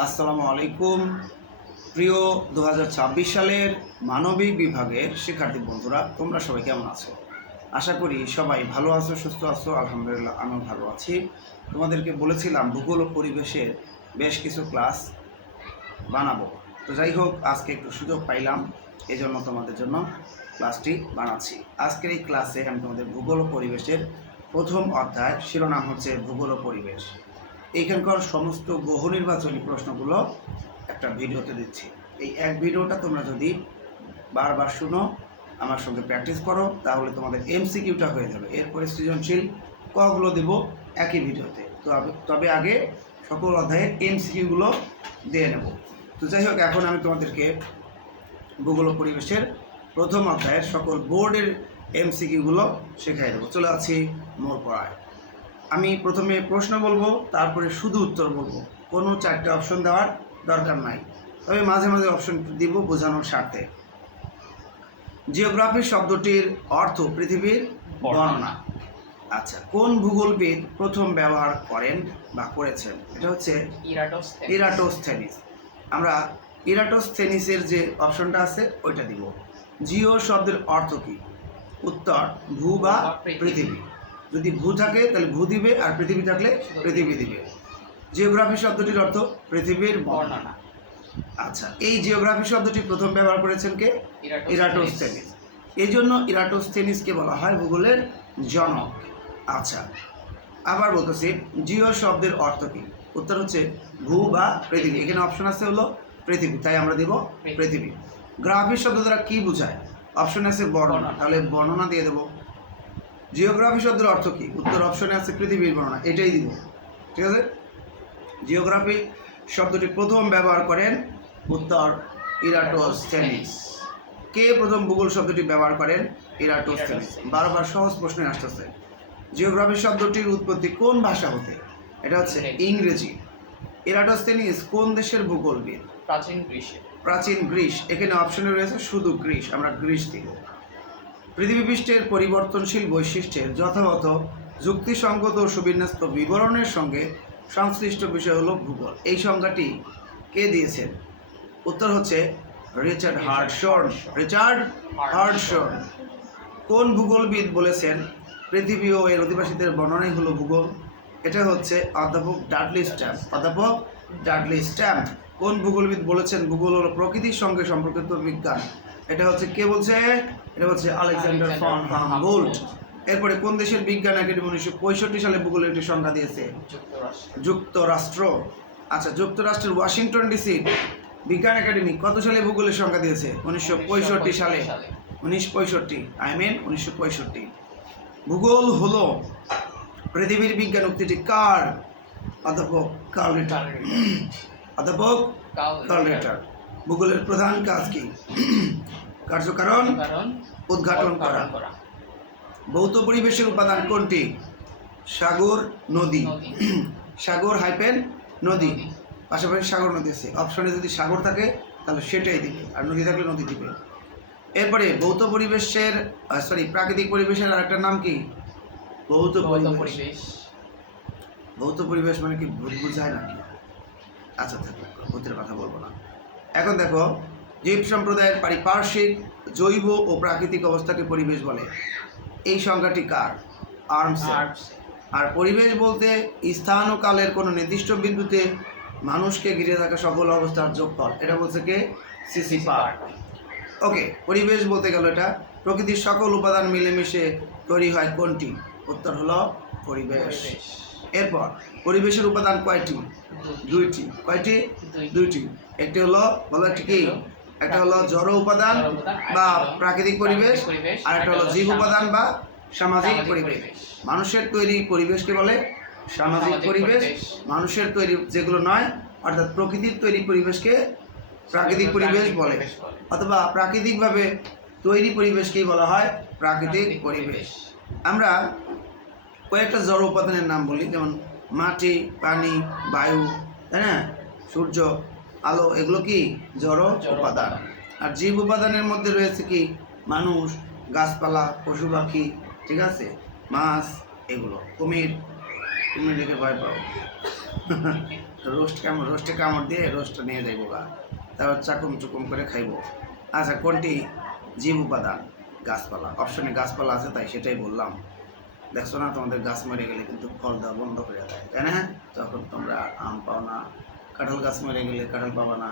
আসসালামু আলাইকুম। প্রিয় 2026 সালের মানবিক বিভাগের শিক্ষার্থী বন্ধুরা, তোমরা সবাই কেমন আছো? আশা করি সবাই ভালো আছো, সুস্থ আছো। আলহামদুলিল্লাহ, আমিও ভালো আছি। তোমাদেরকে বলেছিলাম ভূগোল ও পরিবেশের বেশ কিছু ক্লাস বানাবো। তো যাই হোক, আজকে একটু সুযোগ পাইলাম, এই জন্য তোমাদের জন্য ক্লাসটি বানাচ্ছি। আজকের এই ক্লাসে আমি তোমাদের ভূগোল ও পরিবেশের প্রথম অধ্যায়, শিরোনাম হচ্ছে ভূগোল ও পরিবেশ। এইখানকার সমস্ত বহু নির্বাচনী প্রশ্নগুলো একটা ভিডিওতে দিচ্ছি। এই এক ভিডিওটা তোমরা যদি বারবার শুনো, আমার সঙ্গে প্র্যাকটিস করো, তাহলে তোমাদের এমসিকিউটা হয়ে যাবে। এরপরে সৃজনশীল কগুলো দেব একই ভিডিওতে। তবে আগে সকল অধ্যায়ের এমসিকিউগুলো দিয়ে নেব। তো যাই হোক, এখন আমি তোমাদেরকে ভূগোল ও পরিবেশের প্রথম অধ্যায়ের সকল বোর্ডের এমসিকিউগুলো শেখাই দেবো। চলে আছি মোর পড়ায়। আমি প্রথমে প্রশ্ন বলবো, তারপরে শুধু উত্তর বলবো। কোনো চারটে অপশন দেওয়ার দরকার নাই, তবে মাঝে মাঝে অপশন দিব বোঝানোর স্বার্থে। জিওগ্রাফি শব্দটির অর্থ পৃথিবীর বর্ণনা। আচ্ছা, কোন ভূগোলবিদ প্রথম ব্যবহার করেন বা করেছেন? এটা হচ্ছে ইরাটোস্থেনিস। আমরা ইরাটোস্থেনিসের যে অপশনটা আছে ওইটা দিব। জিও শব্দের অর্থ কি? উত্তর ভূ বা পৃথিবী। যদি ভূ থাকে তাহলে ভূ দিবে, আর পৃথিবী থাকলে পৃথিবী দিবে। জিওগ্রাফি শব্দটির অর্থ পৃথিবীর বর্ণনা। আচ্ছা, এই জিওগ্রাফি শব্দটি প্রথম ব্যবহার করেছেন কে? ইরাটোস্থেনিস। এই জন্য ইরাটোস্থেনিসকে বলা হয় ভূগোলের জনক। আচ্ছা, আবার বলতেছি, জিও শব্দের অর্থ কি? উত্তর হচ্ছে ভূ বা পৃথিবী। এখানে অপশন আছে হলো পৃথিবী, তাই আমরা দিব পৃথিবী। গ্রাফি শব্দ দ্বারা কি বোঝায়? অপশনে আছে বর্ণনা, তাহলে বর্ণনা দিয়ে দেবো। জিওগ্রাফি শব্দের অর্থ কি? উত্তর অপশনে আছে পৃথিবীর বর্ণনা, এটাই দিব। ঠিক আছে। জিওগ্রাফি শব্দটি প্রথম ব্যবহার করেন, উত্তর ইরাটোস্থেনিস। কে প্রথম ভূগোল শব্দটি ব্যবহার করেন? ইরাটোস্থেনিস। বারবার সহজ প্রশ্নে আসতেছে। জিওগ্রাফি শব্দটির উৎপত্তি কোন ভাষা হতে? এটা হচ্ছে ইংরেজি। ইরাটোস্থেনিস কোন দেশের ভূগোলবিদ? প্রাচীন গ্রিস। এখানে অপশনে রয়েছে শুধু গ্রিস, আমরা গ্রিস দিব। পৃথিবী পৃষ্ঠের পরিবর্তনশীল বৈশিষ্ট্যের যথাযথ যুক্তিসঙ্গত ও সুবিন্যস্ত বিবরণের সঙ্গে সংশ্লিষ্ট বিষয় হলো ভূগোল। এই সংজ্ঞাটি কে দিয়েছেন? উত্তর হচ্ছে রিচার্ড হার্টশর্ন। কোন ভূগোলবিদ বলেছেন পৃথিবী ও এর অধিবাসীদের বর্ণনাই হলো ভূগোল? এটা হচ্ছে অধ্যাপক ডাডলি স্ট্যাম্প। কোন ভূগোলবিদ বলেছেন ভূগোল হলো প্রকৃতির সঙ্গে সম্পর্কিত বিজ্ঞান? এটা হচ্ছে কে বলছে? এটা হচ্ছে আলেকজান্ডার ফন হামবোল্ট। এরপরে কোন দেশের বিজ্ঞান একাডেমি 1965 সালে ভূগোলের একটি সংজ্ঞা দিয়েছে? যুক্তরাষ্ট্র। আচ্ছা, যুক্তরাষ্ট্রের ওয়াশিংটন ডিসি বিজ্ঞান একাডেমি কত সালে ভূগোলের সংজ্ঞা দিয়েছে? 1965 সালে। 1965। ভূগোল হলো পৃথিবীর বিজ্ঞান উক্তিটি কার? অধ্যাপক কার্ল রিটার। ভূগোলের প্রধান কাজ কি? কার্যকারণ উদ্ঘাটন করা। ভৌত পরিবেশের উপাদান কোনটি? সাগর, নদী। সাগর হাইপেন নদী, পাশাপাশি সাগর নদী আছে। অপশনে যদি সাগর থাকে তাহলে সেটাই দিবে, আর নদী থাকলে নদী দিবে। এরপরে প্রাকৃতিক পরিবেশের আরেকটা নাম কি? ভৌত পরিবেশ। ভৌত পরিবেশ মানে কি ভূত বুঝায় নাকি? আচ্ছা, থাকবে, ভূতের কথা বলবো না। এখন দেখো, জীব সম্প্রদায়ের পারিপার্শ্বিক, জৈব ও প্রাকৃতিক অবস্থাকে পরিবেশ বলে। এই সংজ্ঞাটি কার? আর্মসের। আর পরিবেশ বলতে স্থান ও কালের কোনো নির্দিষ্ট বিন্দুতে মানুষকে ঘিরে থাকা সকল অবস্থার যোগফল। এটা বলছে কে? CC park. ওকে, পরিবেশ বলতে গেল এটা প্রকৃতির সকল উপাদান মিলেমিশে তৈরি হয় কোনটি? উত্তর হলো পরিবেশ। এরপর পরিবেশের উপাদান কয়টি? দুইটি। কয়টি? দুইটি। একটি হলো, বলো একটি কি? একটা হলো জড় উপাদান বা প্রাকৃতিক পরিবেশ, আর একটা হলো জীব উপাদান বা সামাজিক পরিবেশ। মানুষের তৈরি পরিবেশকে বলে সামাজিক পরিবেশ। মানুষের তৈরি যেগুলো নয়, অর্থাৎ প্রকৃতির তৈরি পরিবেশকে প্রাকৃতিক পরিবেশ বলে, অথবা প্রাকৃতিকভাবে তৈরি পরিবেশকেই বলা হয় প্রাকৃতিক পরিবেশ। আমরা কয়েকটা জড় উপাদানের নাম বলি, যেমন মাটি, পানি, বায়ু, তাই না, সূর্য, আলো, এগুলো কি জড় উপাদান। আর জীব উপাদানের মধ্যে রয়েছে কি? মানুষ, গাছপালা, পশু পাখি, ঠিক আছে, মাছ, এগুলো। কুমির দেখে ভয় পাও। রোস্ট কেমন, রোস্টে কামড় দিয়ে রোস্ট নিয়ে যাইব গা, তারপর চাকুম চুকুম করে খাইব। আচ্ছা, কোনটি জীব উপাদান? গাছপালা। অপশনে গাছপালা আছে, তাই সেটাই বললাম। দেখছো না, তোমাদের গাছ মরে গেলে কিন্তু ফল দেওয়া বন্ধ করে দেয়, তাই না? তখন তোমরা আম পাও না, কাঁঠাল গাছ মরে গেলে কাঁঠাল পাবা না,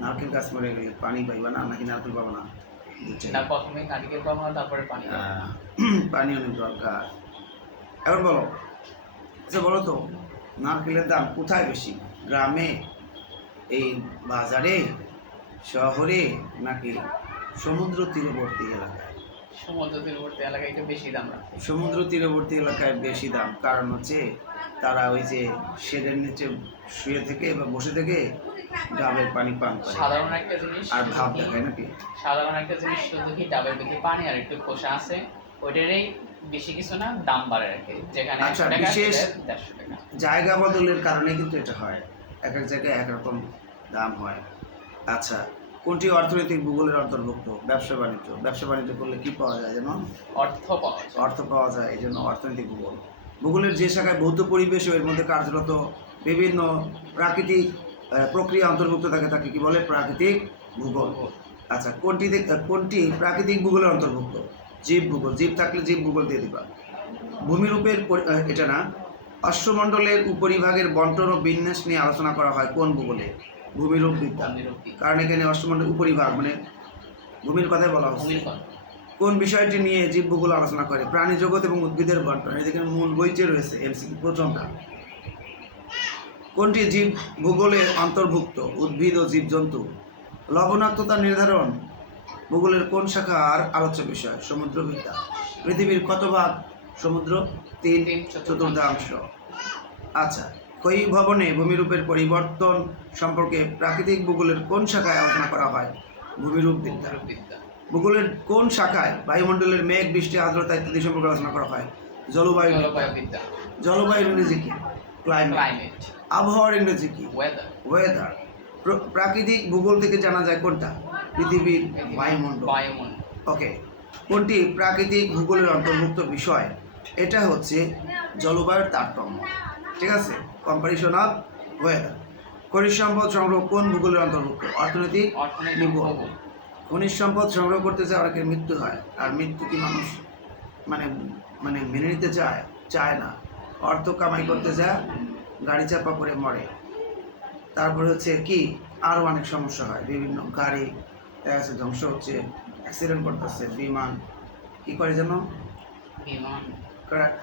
নারকেল গাছ মরে গেলে পানি পাইবা না, নাকি নারকেল পাবা না? প্রথমে নারকেল পাবা, তারপরে পানি। পানি অনেক দরকার। এবার বলো, আচ্ছা বলো তো, নারকেলের দাম কোথায় বেশি? গ্রামে, এই বাজারে, শহরে, নাকি সমুদ্র তীরবর্তী এলাকায়? সমুদ্র তীরবর্তী এলাকায় একটু বেশি দাম রাখে। সমুদ্র তীরবর্তী এলাকায় বেশি দাম, কারণ হচ্ছে তারা ওই যে শেডের নিচে শুয়ে থেকে বা বসে থেকে ডাবের পানি পান করে। সাধারণ একটা জিনিস আর ভাব দেখায় নাকি? সাধারণ একটা জিনিস শুধু কি ডাবের ভিতরে পানি আর একটু খোসা আছে, ওইটারই বেশি কিছু না, দাম বাড়ে রাখে। যেখানে আচ্ছা, 100 টাকা বিশেষ 150 টাকা। জায়গা বদলের কারণে কিন্তু এটা হয়, এক এক জায়গায় একরকম দাম হয়। আচ্ছা, কোনটি অর্থনৈতিক ভূগোলের অন্তর্ভুক্ত? ব্যবসা বাণিজ্য। ব্যবসা বাণিজ্য করলে কি পাওয়া যায় যেন? অর্থ পাওয়া যায়। অর্থ পাওয়া যায়, এই জন্য অর্থনৈতিক ভূগোল। ভূগোলের যে শাখায় ভৌত পরিবেশ ও এর মধ্যে কার্যরত বিভিন্ন প্রাকৃতিক প্রক্রিয়া অন্তর্ভুক্ত থাকে তাকে কি বলে? প্রাকৃতিক ভূগোল। আচ্ছা, কোনটি প্রাকৃতিক ভূগোলের অন্তর্ভুক্ত? জীব ভূগোল। জীব থাকলে জীব ভূগোল দিয়ে দিবা। ভূমিরূপের এটা না, অশ্বমণ্ডলের উপরিভাগের বন্টন ও বিন্যাস নিয়ে আলোচনা করা হয় কোন ভূগোলে? ভূমিরূপ বিদ্যা। কারণ এখানে অশ্বমণ্ডলের উপরিভাগ মানে ভূমির কথাই বলা হচ্ছে। কোন বিষয়টি নিয়ে জীব ভূগোল আলোচনা করে? প্রাণী জগৎ এবং উদ্ভিদের বন্টন। এদিকে মূল বইতে রয়েছে এমসিকিউ প্রথমটা। কোনটি জীব ভূগোলের অন্তর্ভুক্ত? উদ্ভিদ ও জীবজন্তু। লবণাক্ততা নির্ধারণ ভূগোলের কোন শাখার আলোচ্য বিষয়? সমুদ্রবিদ্যা। পৃথিবীর কত ভাগ সমুদ্র? 3/4। আচ্ছা, ক্ষয়ী ভবনে ভূমিরূপের পরিবর্তন সম্পর্কে প্রাকৃতিক ভূগোলের কোন শাখায় আলোচনা করা হয়? ভূমিরূপ বিদ্যা। ভূগোলের কোন শাখায় বায়ুমণ্ডলের মেঘ, বৃষ্টি, আর্দ্রতা ইত্যাদি সম্পর্কে আলোচনা করা হয়? জলবায়ু বিদ্যা। জলবায়ুর ইংরেজি কি? ক্লাইমেট। আবহাওয়ার ইংরেজি কি? ওয়েদার। প্রাকৃতিক ভূগোল থেকে জানা যায় কোনটা? পৃথিবীর বায়ুমণ্ডল। ওকে, কোনটি প্রাকৃতিক ভূগোলের অন্তর্ভুক্ত বিষয়? এটা হচ্ছে জলবায়ুর তারতম্য, ঠিক আছে? Comparison of weather. খনিজ সম্পদ সংগ্রহ কোন ভূগোলের অন্তর্ভুক্ত? অর্থনৈতিক ভূগোল। খনিজ সম্পদ সংগ্রহ করতে চায় অনেকের মৃত্যু হয়, আর মৃত্যু কি মানুষ মানে মানে মেনে নিতে চায় না। অর্থ কামাই করতে যায়, গাড়ি চাপা করে মরে। তারপরে হচ্ছে কি, আরও অনেক সমস্যা হয়, বিভিন্ন গাড়ি দেখা যাচ্ছে ধ্বংস হচ্ছে, অ্যাক্সিডেন্ট করতেছে, বিমান কী করে যেন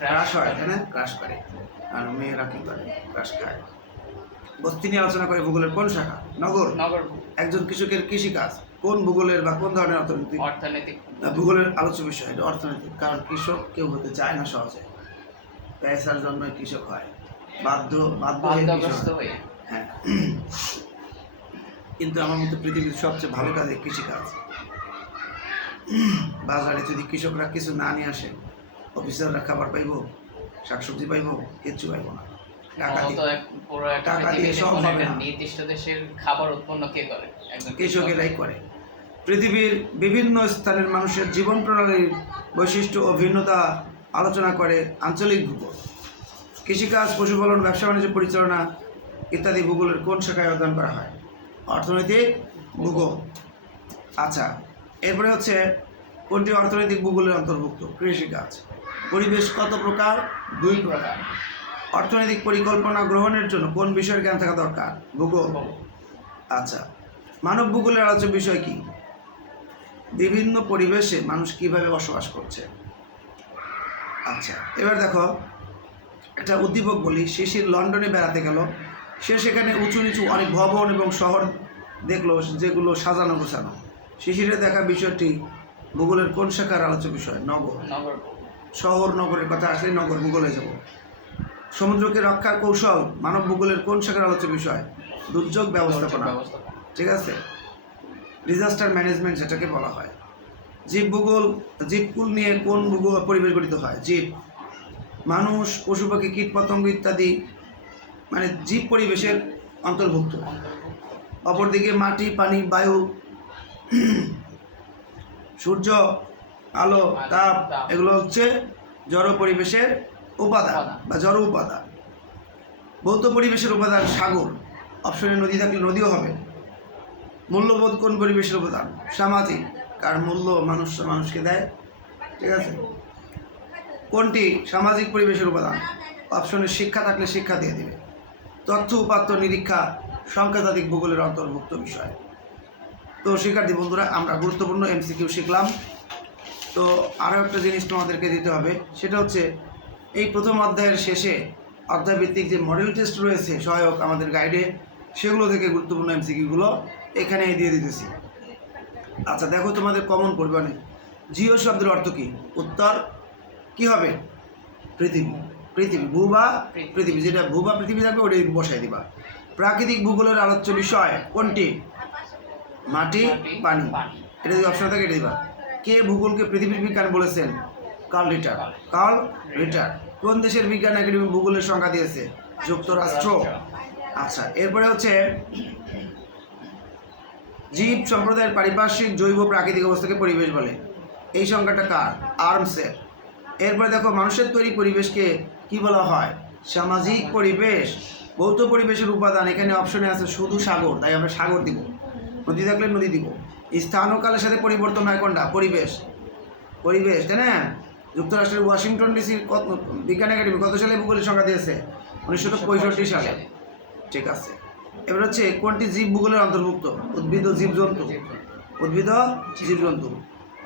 ক্রাশ হয়, তাই না? ক্রাশ করে। আর মেয়েরা কী করে? ক্রাশ খায়। বস্তি নিয়ে আলোচনা করে ভূগোলের কোন শাখা? নগর। একজন কৃষকের কৃষিকাজ কোন ভূগোলের বা কোন ধরনের অর্থনৈতিক ভূগোলের আলোচ্য বিষয়? এটা অর্থনৈতিক, কারণ কৃষক কেউ হতে চায় না সহজে, পয়সার জন্য কৃষক হয়, বাধ্য হয়ে। হ্যাঁ, কিন্তু আমার মতো পৃথিবীর সবচেয়ে ভালো কাজ কৃষিকাজ। বাজারে যদি কৃষকরা কিছু না নিয়ে আসে, অফিসাররা খাবার পাইব, শাকসবজি পাইব? কিচ্ছু পাইব না। টাকা দিয়ে সব হবে না। নির্দিষ্ট দেশের খাবার উৎপন্ন কে করে? কৃষকেরাই করে। পৃথিবীর বিভিন্ন স্থানের মানুষের জীবন প্রণালীর বৈশিষ্ট্য ও ভিন্নতা আলোচনা করে আঞ্চলিক ভূগোল। কৃষিকাজ, পশুপালন, ব্যবসা বাণিজ্য পরিচালনা ইত্যাদি ভূগোলের কোন শাখায় অধ্যয়ন করা হয়? অর্থনৈতিক ভূগোল। আচ্ছা, এরপরে হচ্ছে কোনটি অর্থনৈতিক ভূগোলের অন্তর্ভুক্ত? কৃষিকাজ। পরিবেশ কত প্রকার? 2 প্রকার। অর্থনৈতিক পরিকল্পনা গ্রহণের জন্য কোন বিষয়ের জ্ঞান থাকা দরকার? ভূগোল। আচ্ছা, মানব ভূগোলের আলোচ্য বিষয় কি? বিভিন্ন পরিবেশে মানুষ কিভাবে বসবাস করছে। আচ্ছা, এবার দেখো, একটা উদ্দীপক বলি। শিশির লন্ডনে বেড়াতে গেল, সে সেখানে উঁচু নিচু অনেক ভবন এবং শহর দেখলো, যেগুলো সাজানো গোছানো। শিশিরের দেখা বিষয়টি ভূগোলের কোন শাখার আলোচ্য বিষয়? নগর। শহর নগরের কথা আসলে নগর ভূগোলে যাব। সমুদ্রকে রক্ষার কৌশল মানব ভূগোলের কোন শাখার আলোচ্য বিষয়? দুর্যোগ ব্যবস্থাপনা, ঠিক আছে? ডিজাস্টার ম্যানেজমেন্ট যেটাকে বলা হয়। জীব ভূগোল, জীবকুল নিয়ে কোন ভূগোল পরিবেশ গঠিত হয়? জীব। মানুষ, পশু পাখি, কীট পতঙ্গ ইত্যাদি মানে জীব পরিবেশের অন্তর্ভুক্ত। অপরদিকে মাটি, পানি, বায়ু, সূর্য, আলো, তাপ এগুলো হচ্ছে জড় পরিবেশের উপাদান বা জড় উপাদান। ভৌত পরিবেশের উপাদান সাগর, অপশনে নদী থাকলে নদীও হবে। মূল্যবোধ কোন পরিবেশের উপাদান? সামাজিক, কার মূল্য মানুষ মানুষকে দেয়, ঠিক আছে। কোনটি সামাজিক পরিবেশের উপাদান? অপশনে শিক্ষা থাকলে শিক্ষা দিয়ে দিবে। তথ্য উপাত্ত নিরীক্ষা সংখ্যাতাত্ত্বিক ভূগোলের অন্তর্ভুক্ত বিষয়। তো শিক্ষার্থী বন্ধুরা, আমরা গুরুত্বপূর্ণ এমসিকিউ শিখলাম। তো আরও একটা জিনিস তোমাদেরকে দিতে হবে, সেটা হচ্ছে এই প্রথম অধ্যায়ের শেষে অধ্যায়ভিত্তিক যে মডেল টেস্ট রয়েছে সহায়ক আমাদের গাইডে, সেগুলো থেকে গুরুত্বপূর্ণ এমসিকিউগুলো এখানে দিয়ে দিতেছি। আচ্ছা দেখো, তোমাদের কমন পড়বে না। জিও শব্দের অর্থ কী? উত্তর কি হবে? পৃথিবী। পৃথিবী, ভূ বা পৃথিবী, যেটা ভূ বা পৃথিবী থাকবে ওটাই বসাই দিবা। প্রাকৃতিক ভূগোলের আলোচ্য বিষয় কোনটি? মাটি, পানি। এটা যদি অপশন থাকে এটা দিবা। কে ভূগোলকে পৃথিবীর বিজ্ঞান বলেছেন? কার্ল রিটার। কার্ল রিটার। কোন দেশের বিজ্ঞান একাডেমি ভূগোলের সংখ্যা দিয়েছে? যুক্তরাষ্ট্র। আচ্ছা, এরপরে হচ্ছে জীব সম্প্রদায়ের পারিপার্শ্বিক জৈব প্রাকৃতিক অবস্থাকে পরিবেশ বলে। এই সংখ্যাটা কার? আর্মসের। এরপরে দেখো, মানুষের তৈরি পরিবেশকে কি বলা হয়? সামাজিক পরিবেশ। ভৌত পরিবেশের উপাদান, এখানে অপশনে আছে শুধু সাগর, তাই আমরা সাগর দিব। নদী থাকলে নদী দিব। স্থান ও কালের সাথে পরিবর্তন হয় কোনটা? পরিবেশ। পরিবেশ, তাই না? যুক্তরাষ্ট্রের ওয়াশিংটন ডিসির বিজ্ঞান একাডেমি কত সালে ভূগোলের সংখ্যা দিয়েছে? 1965 সালে। ঠিক আছে। এবার হচ্ছে কোনটি জীব ভূগোলের অন্তর্ভুক্ত? উদ্ভিদ ও জীবজন্তু। উদ্ভিদ ও জীবজন্তু।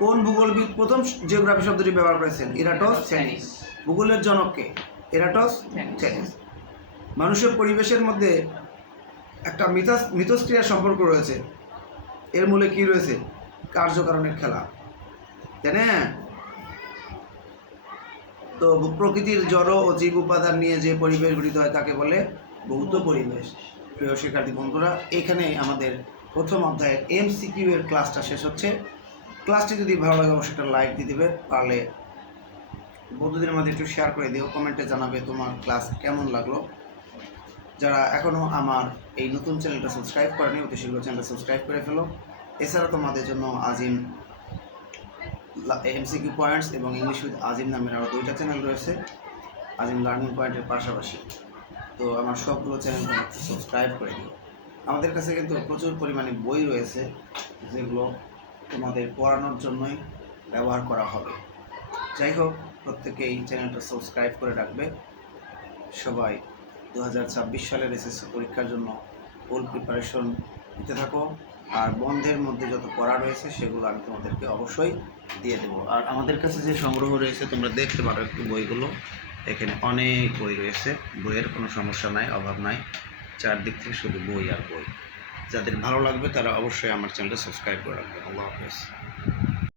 কোন ভূগোলবিদ প্রথম জিওগ্রাফি শব্দটি ব্যবহার করেছেন? ইরাটোস্থেনিস। ভূগোলের জনককে? ইরাটোস্থেনিস। মানুষের পরিবেশের মধ্যে একটা মিথস্ক্রিয়ার সম্পর্ক রয়েছে, এর মূলে কি রয়েছে? কার্যকারণের খেলা, তাই না? তো প্রকৃতির জড় ও জীব উপাদান নিয়ে যে পরিবেশ গঠিত হয় তাকে বলে ভৌত পরিবেশ। প্রিয় শিক্ষার্থী বন্ধুরা, এখানে আমাদের প্রথম অধ্যায়ের এমসিকিউ এর ক্লাসটা শেষ হচ্ছে। ক্লাসটি যদি ভালো লাগে অবশ্যই একটা লাইক দিয়ে দিবে, পারলে বন্ধুদের মধ্যে একটু শেয়ার করে দিও, কমেন্টে জানাবে তোমার ক্লাস কেমন লাগলো। যারা এখনও আমার এই নতুন চ্যানেলটা সাবস্ক্রাইব করেনি, অতি শীঘ্র চ্যানেলটা সাবস্ক্রাইব করে ফেলো। এছাড়া তোমাদের জন্য আজিম এমসিকিউ পয়েন্টস এবং ইংলিশ উইথ আজিম নামের আরও 2টা চ্যানেল রয়েছে আজিম লার্নিং পয়েন্টের পাশাপাশি। তো আমার সবগুলো চ্যানেলটা সাবস্ক্রাইব করে দিও। আমাদের কাছে কিন্তু প্রচুর পরিমাণে বই রয়েছে যেগুলো তোমাদের পড়ানোর জন্যই ব্যবহার করা হবে। যাই হোক, প্রত্যেকে এই চ্যানেলটা সাবস্ক্রাইব করে রাখবে। সবাই 2026 সালের এসএসসি পরীক্ষার জন্য ফুল প্রিপারেশন নিতে থাকো। আর বন্ধের মধ্যে যত পড়া রয়েছে সেগুলো আমি তোমাদেরকে অবশ্যই দিয়ে দেবো। আর আমাদের কাছে যে সংগ্রহ রয়েছে তোমরা দেখতে পারো একটু বইগুলো, এখানে অনেক বই রয়েছে, বইয়ের কোনো সমস্যা নাই, অভাব নাই, চারদিক থেকে শুধু বই আর বই। যাদের ভালো লাগবে তারা অবশ্যই আমার চ্যানেলটা সাবস্ক্রাইব করে রাখবে। আল্লাহ হাফেজ।